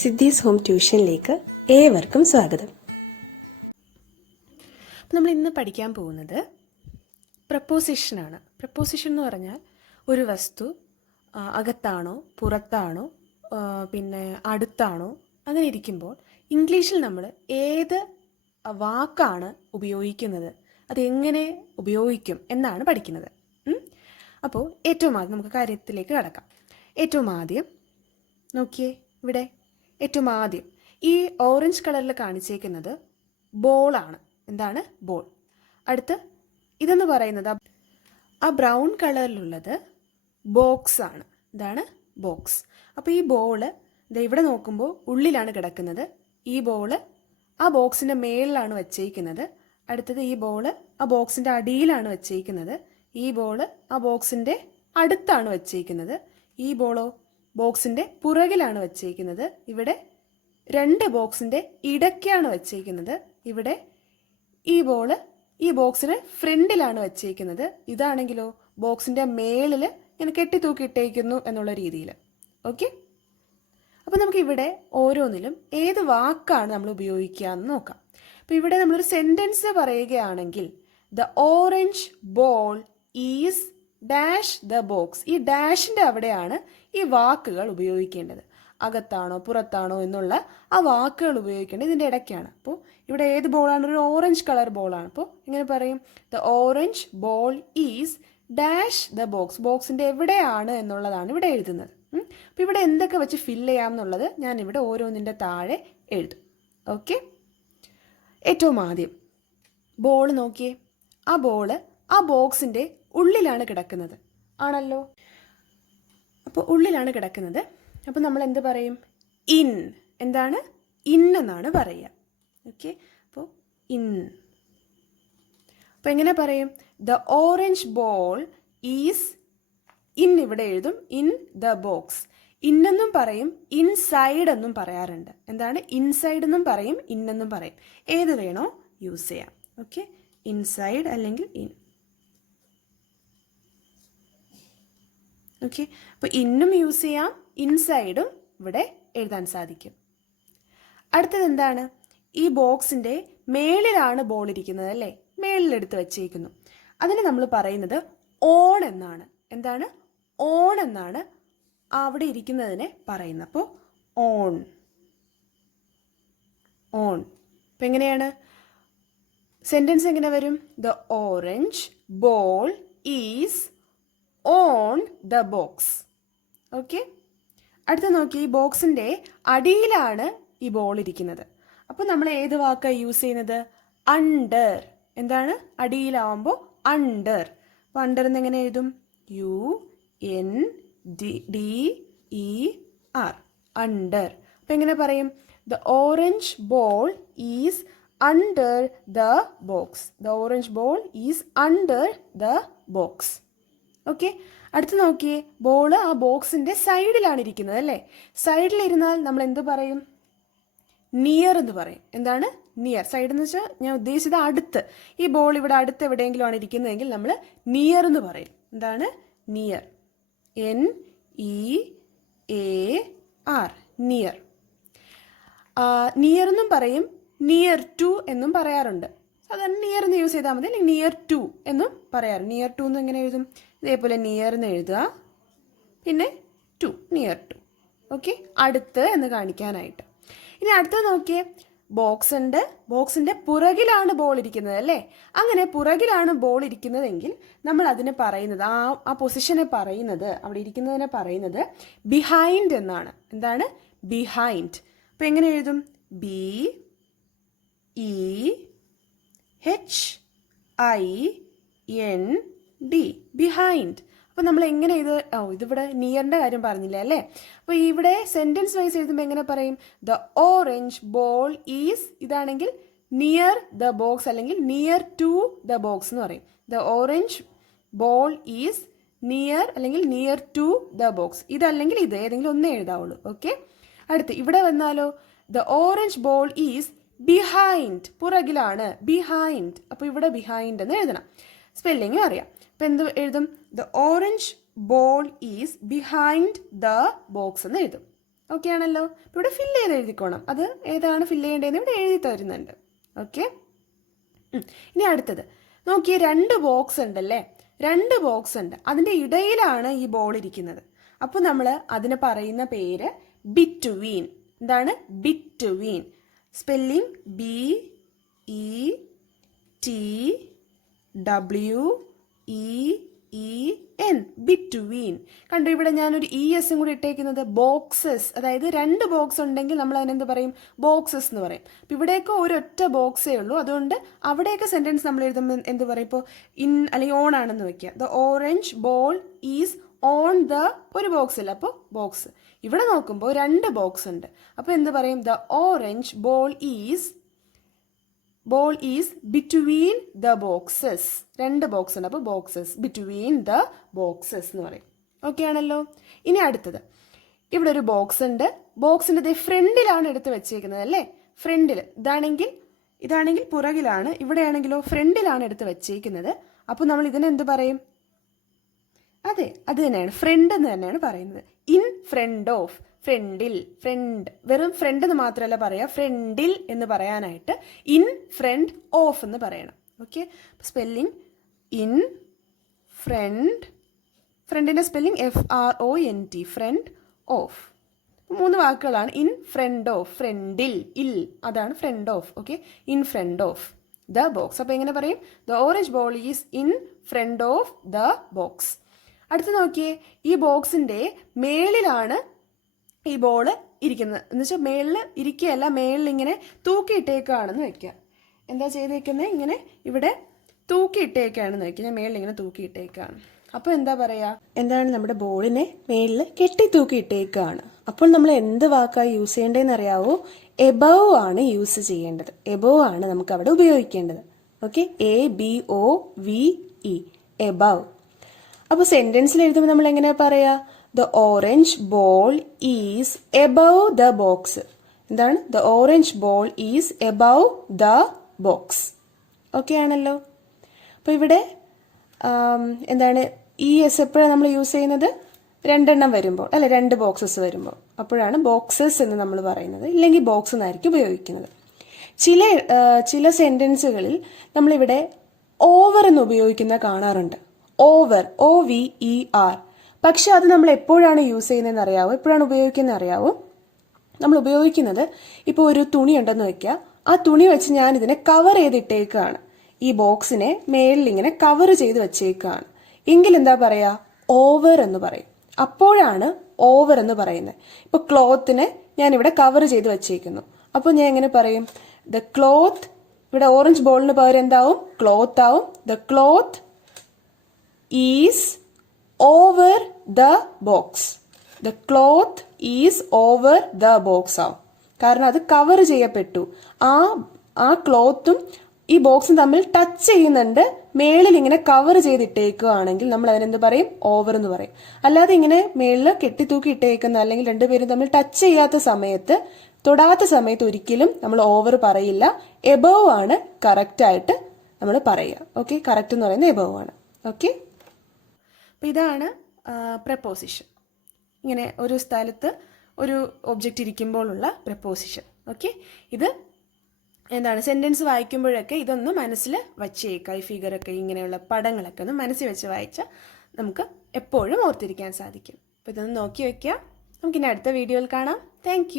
സിദ്ധീസ് home ട്യൂഷനിലേക്ക് ഏവർക്കും സ്വാഗതം. നമ്മൾ ഇന്ന് പഠിക്കാൻ പോകുന്നത് പ്രപ്പോസിഷനാണ്. പ്രപ്പോസിഷൻ എന്ന് പറഞ്ഞാൽ ഒരു വസ്തു അകത്താണോ പുറത്താണോ പിന്നെ അടുത്താണോ അങ്ങനെ ഇരിക്കുമ്പോൾ ഇംഗ്ലീഷിൽ നമ്മൾ ഏത് വാക്കാണ് ഉപയോഗിക്കുന്നത്, അതെങ്ങനെ ഉപയോഗിക്കും എന്നാണ് പഠിക്കുന്നത്. അപ്പോൾ ഏറ്റവും ആദ്യം നമുക്ക് കാര്യത്തിലേക്ക് കടക്കാം. ഏറ്റവും ആദ്യം നോക്കിയേ, ഇവിടെ ഏറ്റവും ആദ്യം ഈ ഓറഞ്ച് കളറിൽ കാണിച്ചേക്കുന്നത് ബോളാണ്. എന്താണ്? ബോൾ. അടുത്ത് ഇതെന്ന് പറയുന്നത് ആ ബ്രൗൺ കളറിലുള്ളത് ബോക്സ് ആണ്. ഇതാണ് ബോക്സ്. അപ്പോൾ ഈ ബോള് ഇവിടെ നോക്കുമ്പോൾ ഉള്ളിലാണ് കിടക്കുന്നത്. ഈ ബോള് ആ ബോക്സിൻ്റെ മേളിലാണ് വച്ചേക്കുന്നത്. അടുത്തത് ഈ ബോള് ആ ബോക്സിൻ്റെ അടിയിലാണ് വച്ചേക്കുന്നത്. ഈ ബോള് ആ ബോക്സിൻ്റെ അടുത്താണ് വച്ചേക്കുന്നത്. ഈ ബോളോ ബോക്സിൻ്റെ പുറകിലാണ് വച്ചേക്കുന്നത്. ഇവിടെ രണ്ട് ബോക്സിൻ്റെ ഇടയ്ക്കാണ് വച്ചേക്കുന്നത്. ഇവിടെ ഈ ബോള് ഈ ബോക്സിന് ഫ്രണ്ടിലാണ് വച്ചേക്കുന്നത്. ഇതാണെങ്കിലോ ബോക്സിൻ്റെ മേളിൽ ഇങ്ങനെ കെട്ടിത്തൂക്കിയിട്ടേക്കുന്നു എന്നുള്ള രീതിയിൽ. ഓക്കെ, അപ്പോൾ നമുക്ക് ഇവിടെ ഓരോന്നിലും ഏത് വാക്കാണ് നമ്മൾ ഉപയോഗിക്കുക എന്ന് നോക്കാം. അപ്പോൾ ഇവിടെ നമ്മളൊരു സെൻറ്റൻസ് പറയുകയാണെങ്കിൽ the orange ball is dash the box. ഈ ഡാഷിൻ്റെ അവിടെയാണ് ഈ വാക്കുകൾ ഉപയോഗിക്കേണ്ടത്. അകത്താണോ പുറത്താണോ എന്നുള്ള ആ വാക്കുകൾ ഉപയോഗിക്കേണ്ടത് ഇതിൻ്റെ ഇടയ്ക്കാണ്. അപ്പോൾ ഇവിടെ ഏത് ബോളാണ്? ഒരു ഓറഞ്ച് കളർ ബോളാണ്. അപ്പോൾ എങ്ങനെ പറയും? The orange ball is dash the box. ബോക്സിൻ്റെ എവിടെയാണ് എന്നുള്ളതാണ് ഇവിടെ എഴുതുന്നത്. അപ്പോൾ ഇവിടെ എന്തൊക്കെ വെച്ച് ഫില്ല് ചെയ്യാം എന്നുള്ളത് ഞാനിവിടെ ഓരോന്നിൻ്റെ താഴെ എഴുതും. ഓക്കെ, ഏറ്റവും ആദ്യം ബോൾ നോക്കിയേ. ആ ബോള് ആ ബോക്സിൻ്റെ ഉള്ളിലാണ് കിടക്കുന്നത്, ആണല്ലോ. അപ്പോൾ ഉള്ളിലാണ് കിടക്കുന്നത്. അപ്പോൾ നമ്മൾ എന്ത് പറയും? ഇൻ. എന്താണ്? ഇൻ എന്നാണ് പറയുക. ഓക്കെ, അപ്പോൾ ഇൻ. അപ്പോൾ എങ്ങനെ പറയും? The orange ball is in. ഇവിടെ എഴുതും ഇൻ ദ ബോക്സ്. ഇന്നെന്നും പറയും, ഇൻസൈഡ് എന്നും പറയാറുണ്ട്. എന്താണ്? ഇൻസൈഡ് എന്നും പറയും, ഇന്നെന്നും പറയും. ഏത് വേണോ യൂസ് ചെയ്യാം. ഓക്കെ, ഇൻസൈഡ് അല്ലെങ്കിൽ ഇൻ. ഓക്കെ, അപ്പോൾ ഇന്നും യൂസ് ചെയ്യാം, ഇൻസൈഡും ഇവിടെ എഴുതാൻ സാധിക്കും. അടുത്തത് എന്താണ്? ഈ ബോക്സിൻ്റെ മേളിലാണ് ബോൾ ഇരിക്കുന്നത് അല്ലേ? മേളിലെടുത്ത് വച്ചേക്കുന്നു. അതിന് നമ്മൾ പറയുന്നത് ഓൺ എന്നാണ്. എന്താണ്? ഓൺ എന്നാണ് അവിടെ ഇരിക്കുന്നതിനെ പറയുന്നത്. അപ്പോൾ ഓൺ, ഓൺ. അപ്പം എങ്ങനെയാണ് സെൻറ്റൻസ്? എങ്ങനെ വരും? The orange ball is on the box. Okay, അടുത്ത നോക്കി, ഈ ബോക്സിൻ്റെ അടിയിലാണ് ഈ ബോൾ ഇരിക്കുന്നത്. അപ്പോൾ നമ്മൾ ഏത് വാക്കാണ് യൂസ് ചെയ്യുന്നത്? അണ്ടർ. എന്താണ്? അടിയിലാവുമ്പോൾ അണ്ടർ. അപ്പോൾ അണ്ടർ എന്ന് എങ്ങനെ എഴുതും? UNDER, under. അപ്പോൾ എങ്ങനെ പറയും? The orange ball is under the box. The orange ball is under the box. Okay, അടുത്ത് നോക്കിയേ, ബോള് ആ ബോക്സിൻ്റെ സൈഡിലാണ് ഇരിക്കുന്നത് അല്ലേ? സൈഡിലിരുന്നാൽ നമ്മൾ എന്ത് പറയും? നിയർ എന്ന് പറയും. എന്താണ്? നിയർ. സൈഡ് എന്ന് വെച്ചാൽ ഞാൻ ഉദ്ദേശിച്ചത് അടുത്ത്. ഈ ബോൾ ഇവിടെ അടുത്ത് എവിടെയെങ്കിലും ആണ് ഇരിക്കുന്നതെങ്കിൽ നമ്മൾ നിയർ എന്ന് പറയും. എന്താണ്? നിയർ. NEAR, near. നിയർ എന്നും പറയും, നിയർ ടു എന്നും പറയാറുണ്ട്. സാധാരണ നിയർ എന്ന് യൂസ് ചെയ്താൽ മതി, അല്ലെങ്കിൽ നിയർ ടു എന്നും പറയാറുണ്ട്. നിയർ ടു എന്ന് എങ്ങനെ എഴുതും? ഇതേപോലെ നിയർ എന്ന് എഴുതുക, പിന്നെ ടു, നിയർ ടു. ഓക്കെ, അടുത്ത് എന്ന് കാണിക്കാനായിട്ട്. ഇനി അടുത്ത് നോക്കിയേ, ബോക്സ് ഉണ്ട്, ബോക്സിൻ്റെ പുറകിലാണ് ബോൾ ഇരിക്കുന്നത് അല്ലേ? അങ്ങനെ പുറകിലാണ് ബോൾ ഇരിക്കുന്നതെങ്കിൽ നമ്മൾ അതിനെ പറയുന്നത്, ആ പൊസിഷനെ പറയുന്നത്, അവിടെ ഇരിക്കുന്നതിനെ പറയുന്നത് ബിഹൈൻഡ് എന്നാണ്. എന്താണ്? ബിഹൈൻഡ്. അപ്പോൾ എങ്ങനെ എഴുതും? BEHIND, behind. അപ്പോൾ നമ്മൾ എങ്ങനെ ഇതിവിടെ നിയറിൻ്റെ കാര്യം പറഞ്ഞില്ല അല്ലേ? അപ്പോൾ ഇവിടെ സെൻറ്റൻസ് വൈസ് എഴുതുമ്പോൾ എങ്ങനെ പറയും? ദ ഓറഞ്ച് ബോൾ ഈസ്, ഇതാണെങ്കിൽ നിയർ ദ ബോക്സ് അല്ലെങ്കിൽ നിയർ ടു ദ ബോക്സ് എന്ന് പറയും. The orange ball is near അല്ലെങ്കിൽ നിയർ ടു ദ ബോക്സ്. ഇതല്ലെങ്കിൽ ഇത് ഏതെങ്കിലും ഒന്നേ എഴുതാവുള്ളൂ. ഓക്കെ, അടുത്ത് ഇവിടെ വന്നാലോ, the orange ball is behind, പുറകിലാണ്, ബിഹൈൻഡ്. അപ്പോൾ ഇവിടെ ബിഹൈൻഡ് എന്ന് എഴുതണം. സ്പെല്ലിങ്ങും അറിയാം. അപ്പം എന്ത് എഴുതും? The orange ball is behind the box എന്ന് എഴുതും. ഓക്കെ ആണല്ലോ. ഇവിടെ ഫില്ല് ചെയ്ത് എഴുതിക്കോണം. അത് ഏതാണ് ഫില്ല് ചെയ്യേണ്ടതെന്ന് ഇവിടെ എഴുതി തരുന്നുണ്ട്. ഓക്കെ. ഇനി അടുത്തത് നോക്കിയേ, 2 ബോക്സ് ഉണ്ടല്ലേ, 2 ബോക്സ് ഉണ്ട്, അതിൻ്റെ ഇടയിലാണ് ഈ ബോൾ ഇരിക്കുന്നത്. അപ്പോൾ നമ്മൾ അതിന് പറയുന്ന പേര് ബിറ്റ്വീൻ. എന്താണ്? ബിറ്റ്വീൻ. Spelling BETWEEN, between. കണ്ടു, ഇവിടെ ഞാനൊരു ESും കൂടി ഇട്ടേക്കുന്നത്. ബോക്സസ്, അതായത് 2 ബോക്സ് ഉണ്ടെങ്കിൽ നമ്മൾ അതിനെന്ത് പറയും? ബോക്സസ് എന്ന് പറയും. അപ്പം ഇവിടെയൊക്കെ ഒരൊറ്റ ബോക്സേ ഉള്ളൂ, അതുകൊണ്ട് അവിടെയൊക്കെ സെൻറ്റൻസ് നമ്മൾ എഴുതുമ്പോൾ എന്ത് പറയും? ഇപ്പോൾ ഇൻ അല്ലെങ്കിൽ ഓൺ ആണെന്ന് വെക്കുക. The orange ball is on the, ഒരു ബോക്സ് ഇല്ല, അപ്പോൾ ബോക്സ്. ഇവിടെ നോക്കുമ്പോൾ 2 ബോക്സ് ഉണ്ട്, അപ്പോൾ എന്ത് പറയും? The orange ball is between the boxes. 2 box ഉണ്ട്, അപ്പോൾ ബോക്സസ്, ബിറ്റ്വീൻ ദ ബോക്സസ് എന്ന് പറയും. ഓക്കെ ആണല്ലോ. ഇനി അടുത്തത്, ഇവിടെ ഒരു ബോക്സ് ഉണ്ട്, ബോക്സിൻ്റെ ഫ്രണ്ടിലാണ് എടുത്ത് വെച്ചേക്കുന്നത് അല്ലേ? ഫ്രണ്ടിൽ. ഇതാണെങ്കിൽ പുറകിലാണ്, ഇവിടെയാണെങ്കിലോ ഫ്രണ്ടിലാണ് എടുത്ത് വെച്ചേക്കുന്നത്. അപ്പോൾ നമ്മൾ ഇതിനെന്ത് പറയും? അതെ, അത് തന്നെയാണ്, ഫ്രണ്ട് എന്ന് തന്നെയാണ് പറയുന്നത്. ഇൻ ഫ്രണ്ട് ഓഫ്, ഫ്രണ്ടിൽ. ഫ്രണ്ട്, വെറും ഫ്രണ്ട് എന്ന് മാത്രമല്ല പറയുക, ഫ്രണ്ടിൽ എന്ന് പറയാനായിട്ട് ഇൻ ഫ്രണ്ട് ഓഫ് എന്ന് പറയണം. ഓക്കെ. സ്പെല്ലിംഗ് ഇൻ ഫ്രണ്ട്, ഫ്രണ്ടിൻ്റെ സ്പെല്ലിംഗ് FRONT, ഫ്രണ്ട് ഓഫ്. 3 വാക്കുകളാണ്. ഇൻ ഫ്രണ്ട് ഓഫ്, ഫ്രണ്ടിൽ, ഇൽ, അതാണ് front of. Okay, in front of the box. അപ്പോൾ എങ്ങനെ പറയും? The orange ball is in front of the box. അടുത്ത് നോക്കിയേ, ഈ ബോക്സിൻ്റെ മേളിലാണ് ഈ ബോൾ ഇരിക്കുന്നത്. എന്ന് വെച്ചാൽ മേളിൽ ഇരിക്കുകയല്ല, മേളിൽ ഇങ്ങനെ തൂക്കിയിട്ടേക്കാണെന്ന് വെക്കുക. എന്താ ചെയ്തേക്കുന്നത്? ഇങ്ങനെ ഇവിടെ തൂക്കിയിട്ടേക്കാണെന്ന് വെക്കുക. ഞാൻ മേളിൽ ഇങ്ങനെ തൂക്കിയിട്ടേക്കാണ്. അപ്പോൾ എന്താ പറയുക? എന്താണ്? നമ്മുടെ ബോളിനെ മേളിൽ കെട്ടി തൂക്കിയിട്ടേക്കാണ്. അപ്പോൾ നമ്മൾ എന്ത് വാക്കാണ് യൂസ് ചെയ്യേണ്ടതെന്ന് അറിയാവോ? എബവ് ആണ് യൂസ് ചെയ്യേണ്ടത്. എബവ് ആണ് നമുക്ക് അവിടെ ഉപയോഗിക്കേണ്ടത്. Okay, ABOVE, above. അപ്പോൾ സെൻറ്റൻസിൽ എഴുതുമ്പോൾ നമ്മൾ എങ്ങനെയാ പറയുക? The orange ball is above the box. എന്താണ്? The orange ball is above the box. Okay ആണല്ലോ. അപ്പോൾ ഇവിടെ എന്താണ്? ES എപ്പോഴാണ് നമ്മൾ യൂസ് ചെയ്യുന്നത്? 2 എണ്ണം വരുമ്പോൾ അല്ലെ, 2 ബോക്സസ് വരുമ്പോൾ, അപ്പോഴാണ് ബോക്സസ് എന്ന് നമ്മൾ പറയുന്നത്. ഇല്ലെങ്കിൽ ബോക്സ് എന്നായിരിക്കും ഉപയോഗിക്കുന്നത്. ചില സെൻറ്റൻസുകളിൽ നമ്മളിവിടെ ഓവർ എന്ന് ഉപയോഗിക്കുന്ന കാണാറുണ്ട്. Over, OVER. പക്ഷെ അത് നമ്മൾ എപ്പോഴാണ് യൂസ് ചെയ്യുന്നതെന്ന് അറിയാവോ? എപ്പോഴാണ് ഉപയോഗിക്കുന്നത് അറിയാവോ? നമ്മൾ ഉപയോഗിക്കുന്നത്, ഇപ്പോൾ ഒരു തുണി ഉണ്ടെന്ന് വെക്കുക, ആ തുണി വെച്ച് ഞാൻ ഇതിനെ കവർ ചെയ്തിട്ടേക്കാണ്, ഈ ബോക്സിനെ മേളിൽ ഇങ്ങനെ കവർ ചെയ്ത് വെച്ചേക്കാണ്, എങ്കിൽ എന്താ പറയുക? ഓവർ എന്ന് പറയും. അപ്പോഴാണ് ഓവർ എന്ന് പറയുന്നത്. ഇപ്പോൾ ക്ലോത്തിനെ ഞാനിവിടെ കവർ ചെയ്ത് വെച്ചേക്കുന്നു, അപ്പോൾ ഞാൻ എങ്ങനെ പറയും? ദ ക്ലോത്ത്, ഇവിടെ ഓറഞ്ച് ബോളിന് പകരം എന്താവും? ക്ലോത്ത് ആവും. The cloth is over the box. The cloth is over the box ആവും. കാരണം അത് കവർ ചെയ്യപ്പെട്ടു. ആ ക്ലോത്തും ഈ ബോക്സും തമ്മിൽ ടച്ച് ചെയ്യുന്നുണ്ട്, മേളിൽ ഇങ്ങനെ കവർ ചെയ്തിട്ടേക്കുകയാണെങ്കിൽ നമ്മൾ അതിനെന്ത് പറയും? ഓവർ എന്ന് പറയും. അല്ലാതെ ഇങ്ങനെ മേളിൽ കെട്ടിത്തൂക്കി ഇട്ടേക്കുന്ന, അല്ലെങ്കിൽ 2 പേരും തമ്മിൽ ടച്ച് ചെയ്യാത്ത സമയത്ത്, തൊടാത്ത സമയത്ത് ഒരിക്കലും നമ്മൾ ഓവർ പറയില്ല. എബവ് ആണ് കറക്റ്റായിട്ട് നമ്മൾ പറയുക. ഓക്കെ, കറക്റ്റ് എന്ന് പറയുന്നത് എബവ് ആണ്. ഓക്കെ, അപ്പോൾ ഇതാണ് പ്രപ്പോസിഷൻ. ഇങ്ങനെ ഒരു സ്ഥലത്ത് ഒരു ഒബ്ജക്റ്റ് ഇരിക്കുമ്പോഴുള്ള പ്രപ്പോസിഷൻ. ഓക്കെ, ഇത് എന്താണ്? സെൻറ്റൻസ് വായിക്കുമ്പോഴൊക്കെ ഇതൊന്ന് മനസ്സിൽ വച്ചേക്കാം. ഈ ഫിഗറൊക്കെ, ഇങ്ങനെയുള്ള പടങ്ങളൊക്കെ ഒന്ന് മനസ്സിൽ വെച്ച് വായിച്ചാൽ നമുക്ക് എപ്പോഴും ഓർത്തിരിക്കാൻ സാധിക്കും. അപ്പോൾ ഇതൊന്ന് നോക്കി വയ്ക്കുക. നമുക്കിനി അടുത്ത വീഡിയോയിൽ കാണാം. താങ്ക്